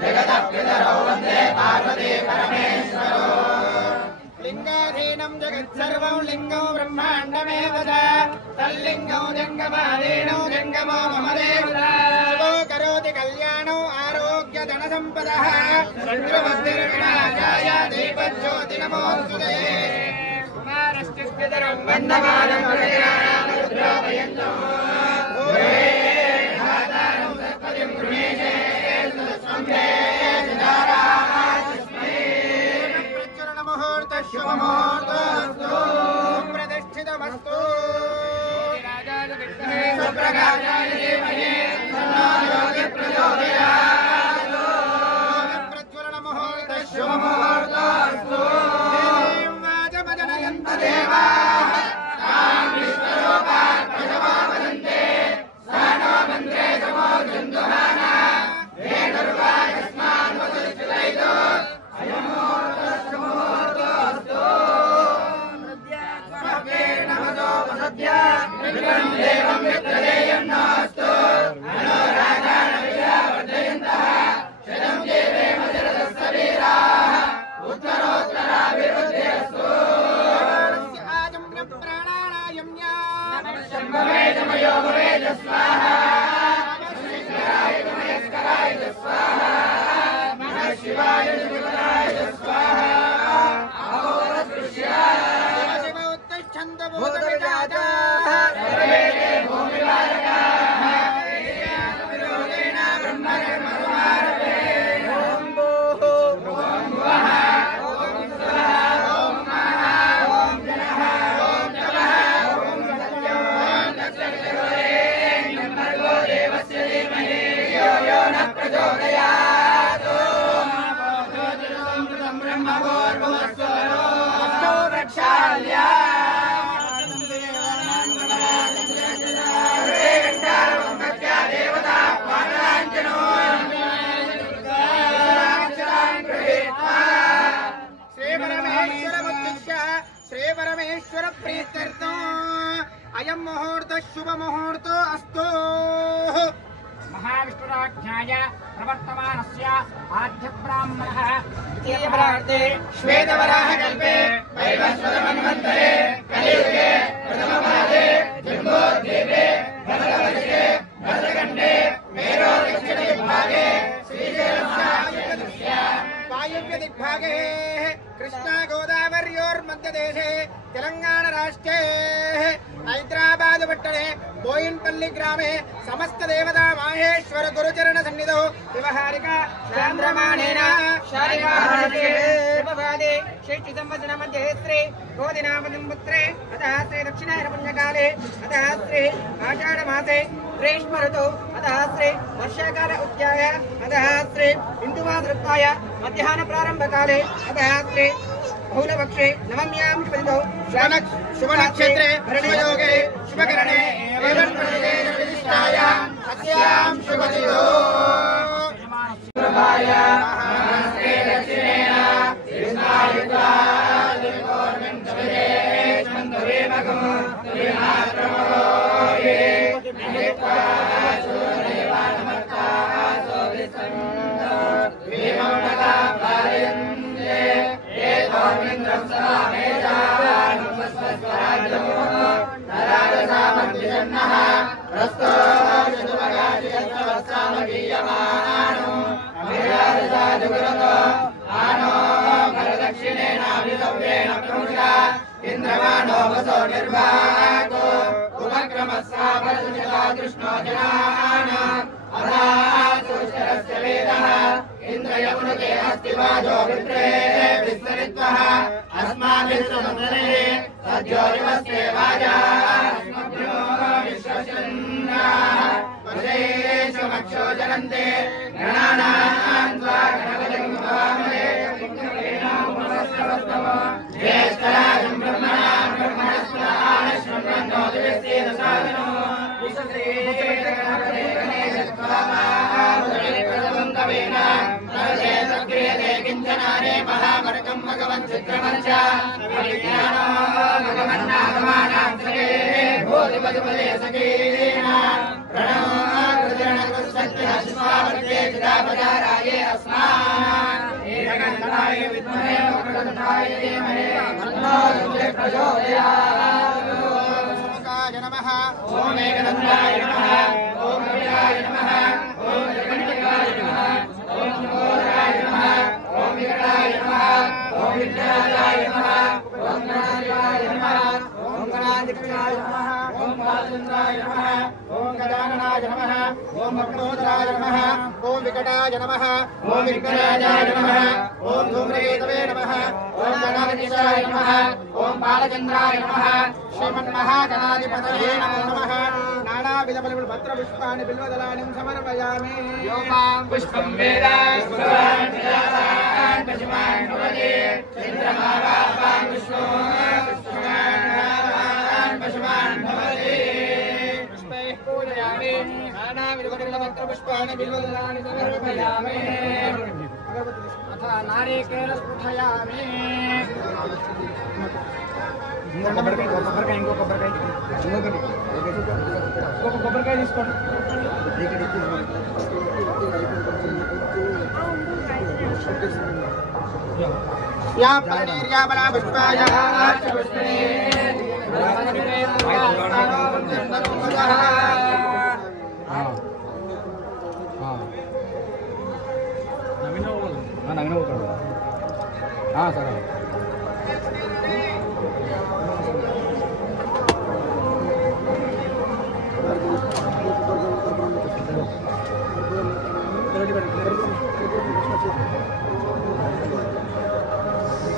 जगदप्यधरो वन्दे पार्वती परमेश्वरो लिंगाधीनं जगत्सर्वं लिंगो ब्रह्माण्डमेव च तल्लिंगो जङ्गमादीनो जङ्गमो मम देवता शुभो करोति कल्याणो आरोग्य धनसम्पदः शत्रुबुद्धिर्विनाशाय दीपज्योति नमोऽस्तुते कुमारश्चिद्यतरं वन्दमानं रुद्राभयञ्जो धातारं सत्पदिं गृणीषे शुभमुहूर्तस्तु प्रतिष्ठितमस्तु प्रकाशाय धीमहि प्रचोदयात् प्रज्वलनमुहूर्तः शुभमुहूर्तस्तु वाचमजनयन्त देवाः तां विश्वरूपात् प्रथमो वदन्ते स नो मन्त्रे समो जन्तुहाना वेदुर्वा यस्मान् वसुश्रुतैतो अयमुहूर्तस्तु मुहूर्तस्तु मित्रं देवं मित्रदेयं नास्तु मनोराजानविद्या वर्धयन्तः शतं देवेम शरदः वीराः उत्तरोत्तराभिवृद्धिरस्तु आजम्य प्राणानायम्या शम्भवे तमयो भवे स्वाहा नमः शिवाय स्वाहा नमः शिवाय शिवराय स्वाहा अहोरदृश्याय छंद भूतविजाता सर्वे भूमिवारकाः विरोधेन ब्रह्मकर्मसमारभे ओम भूः ओम भुवः ओम स्वः ओम महाः ओम जनः ओम तपः ओम सत्यं ओम दक्षिणवरेण्यं भर्गो देवस्य धीमहि यो यो नः प्रचोदयात् ज्योतिरसंकृतं ब्रह्मभूर्भुवस्सुरो अस्तु प्रक्षाल्य श्रीपरमेश्वर प्रीत्यर्थो अयं मुहूर्त शुभ मुहूर्त अस्तु महाविष्णुराज्ञाय प्रवर्तमानस्य आद्य ब्राह्मणः द्वितीयप्रार्थे श्वेतवराहकल्पे वैवस्वतमन्वन्तरे कलियुगे प्रथमपादे जम्बोद्वीपे भरतवर्षे भद्रखण्डे मेरो दक्षिणदिग्भागे श्रीशैलमहादृश्य वायव्यदिग्भागे कृष्णा गोदावर्योर्मध्यदेशे तेलंगाण राष्ट्रे हैदराबाद पट्टणे बोयिनपल्ली ग्रामे समस्त देवता माहेश्वर गुरुचरण सन्निधौ व्यवहारिक चांद्रमाणेन शारीरिकभागे श्री संवत्सर मध्ये श्री गोदिनामपुत्रे अतः श्री दक्षिणायन पुण्यकाले अतः श्री आषाढ़ मासे ग्रीष्म ऋतौ अतः श्री वर्षाकाल उद्याय अतः श्री हिन्दुमासृत्ताय मध्याह्न प्रारंभ काले अतः श्री बहुलपक्षे नवम्यां शुभदिनौ शुभनक्षत्रे भरणयोगे शुभकरणे प्रतिष्ठायाम् अस्यां शुभदिनौ नमस्ते दक्षिणेन इंद्रमानो वसो निर्वाको उपक्रमस्सापरसुजता कृष्णो जनान् अधासुश्चरस्य वेदः इन्द्रयमुनुते अस्ति वाजो विप्रे विस्तरित्वः अस्माभिः समुद्रे सज्जोरिवस्ते वाजास्मभ्यो विश्वचन्द्राः वदेषु मक्षो जनन्ते गणानान् त्वा गणपतिं भवामहे ज्येष्ठराजं ब्रह्मणां ब्रह्मणस्पदानश्वन्नो दिवसेन साधनो विश्वसे किञ्चनाने महामरकं भगवन् चित्रमञ्च अभिज्ञानो भगवन्नागमानां सखे भूतिपतिपदे सखेना प्रणो कृतरणकृतसत्यः शिष्वावर्गे चिदापदाराये अस्मान् एकगन्धाय विद्महे वक्रतुण्डाय धीमहि तन्नो दुर्गे प्रचोदयात् ओम नमः ओम एकदन्ताय नमः ओम कपिलाय नमः ओम जगन्नाथाय नमः ओम नमोराय नमः ओम विकटाय नमः ओम विद्याय नमः ओम गणाधिपाय नमः ओम गणाधिपाय नमः ओम बालचंद्राय नमः ओम गजाननाय नमः ओम भक्तोदराय नमः ओम विकटाय नमः ओम विघ्नराजाय नमः ओम धूम्रकेतवे नमः ओम गणाधीशाय नमः ओम बालचंद्राय नमः श्रीमन्महागणाधिपतये नमो नमः नानाविधफलपत्रपुष्पाणि बिल्वदलानि समर्पयामि यो मां पुष्पं वेद पुष्पान् पशुमान् भवति चन्द्रमा वापां विष्णो पुष्पान् पशुमान् भवति पुष्पैः पूजयामि नानाविधफलपत्रपुष्पाणि बिल्वदलानि समर्पयामि अथ नारिकेलस्फुटयामि కొబ్బరికాయ తీసుకోండి యా పన్నీర్యా బలా పుష్పాయ పుష్పనే నవీన పోతాడు సరే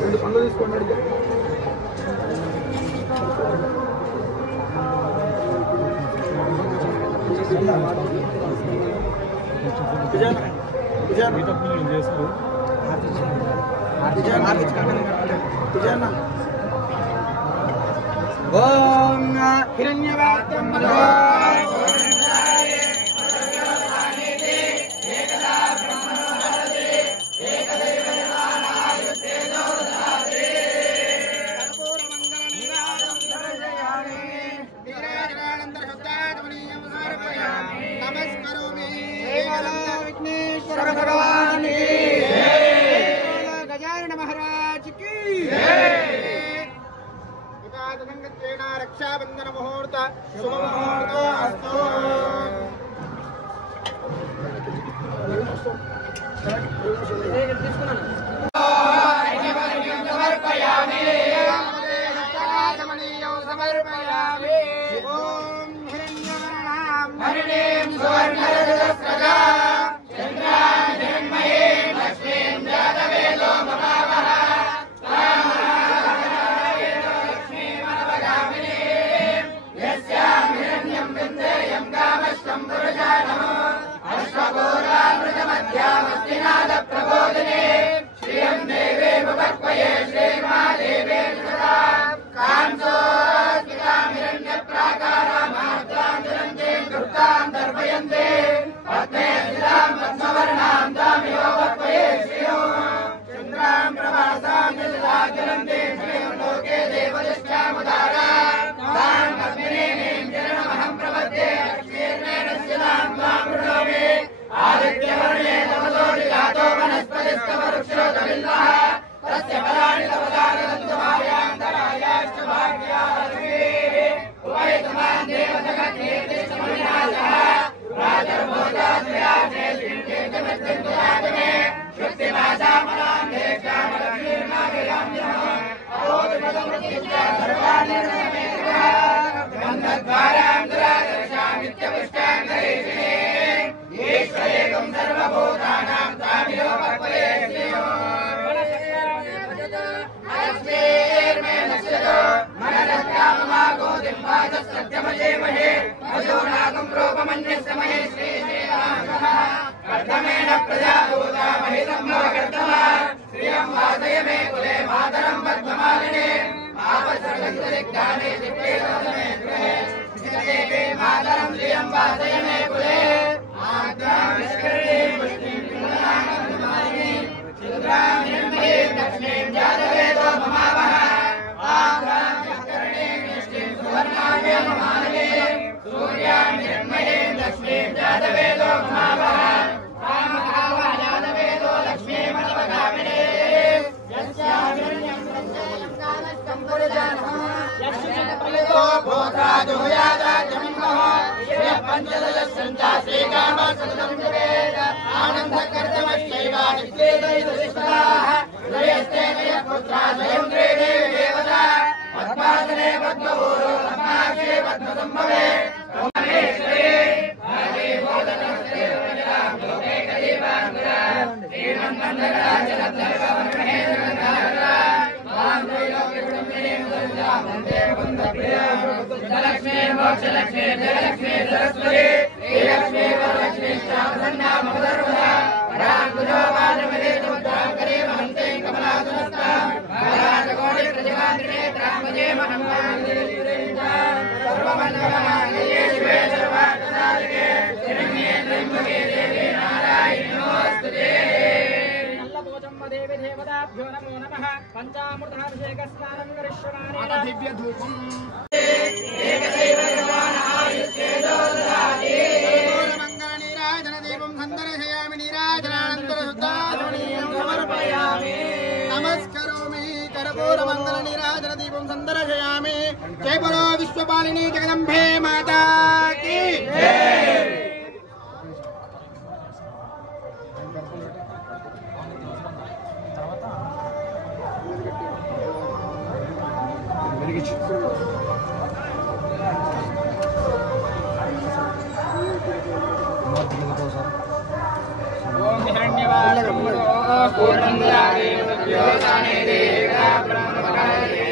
రెండు పనులు తీసుకోండి చేస్తారు ఓం హిరణ్యవాక్యం भगवान गजानन महाराज की रक्षाबंधन मुहूर्त शुभ मुहूर्त अस्तु समर्पयामि समर्पयामि ओम हिरण्यवर्णां हरिणीं सुवर्णरजतस्रजा देवी मातरं श्रियं वासय मे कुले आद्यां विष्करीं पुष्टिं विमलानन्दमालिनीं चित्रां निर्मलीं लक्ष्मीं जातवेदो ममावः आद्यां विष्करीं पुष्टिं सुवर्णाय ममालिनीं सूर्यां निर्मलीं लक्ष्मीं जातवेदो ममावः रामभावा जातवेदो लक्ष्मीं मनवगामिनीं यस्यामिन्यं प्रत्ययं कालस्कं पुरुषानः यस्मिन्प्रियो भूताजुयादाजमिन्मः श्रियः पञ्चदशसञ्चा श्रीकामः सततं जपेत् आनन्दकर्तमश्चैव नित्येतैतुष्टाः श्रेयस्तेन यः पुत्राः स्वयं क्रीडे देवता पद्मासने पद्मभूरो ब्रह्माक्षे पद्मसम्भवे लक्ष्मी मोक्षलक्ष्मी जयलक्ष्मी सरस्वती श्रीलक्ष्मी वरलक्ष्मी श्यामसन्ना ममधर्मदा पराङ्कुशो वादमदेशमुद्रां करे महन्ते कमलासनस्तां महाराजकोटिप्रतिभान्त्रिणे त्राम्बजे महम्माङ्गे सर्वमङ्गलमाङ्गल्ये शिवे सर्वार्थसाधिके शरण्ये त्र्यम्बके देवी नारायणी नमोऽस्तुते देवी देवताभ्यो नमो नमः पंचामृताभिषेकस्नानं करिष्यामि दिव्यधूपं एकदैव निर्वाणायुष्येदोदरादि मंगलनीराजन दीपं सन्दर्शयामि नीराजनानन्तरशुद्धात्मनीयं समर्पयामि नमस्करोमि कर्पूरमङ्गलनीराजन दीपं सन्दर्शयामि जय बोलो विश्वपालिनी जगदम्बे माता की जय। ओम हिरण्यवाद पूर्णं ददाति योसाने देवा ब्रह्मकाले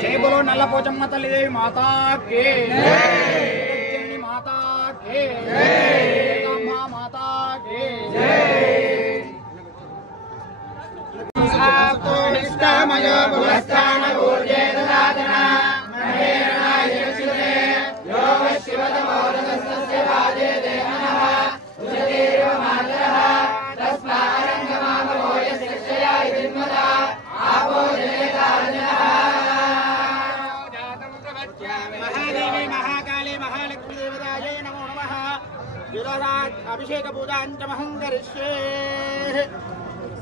जय बोलो नल्लपोचम्म तल्ली देवी माता की जय माता की जय अम्मा माता की जय आपतो इष्टमयो भुवस्थान ऊर्जे ददातना महेरणाय शिवे योग शिवतमोदस्य वाजे देवनः उदतीर्व मातरः तस्मारङ्गमामो यस्य इतिन्वदा आपो जनेतारजनः जातं प्रवच्यामि महादेवी महाकाली महालक्ष्मी देवतायै नमो नमः विराट अभिषेक पूजां च महं करिष्ये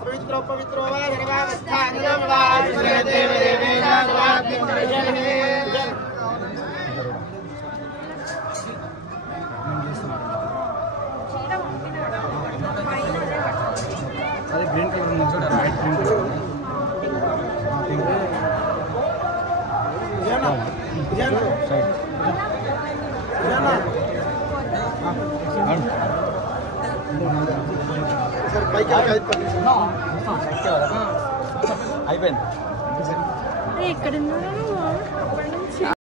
पवित्रो पवित्रो वा धर्मावस्थानो वा देव देवेशा अरे ग्रीन कलर में छोड़ा राइट ग्रीन कलर जाना जाना जाना सर बाइक का అయిపోయింది ఎక్కడ ఉన్నాను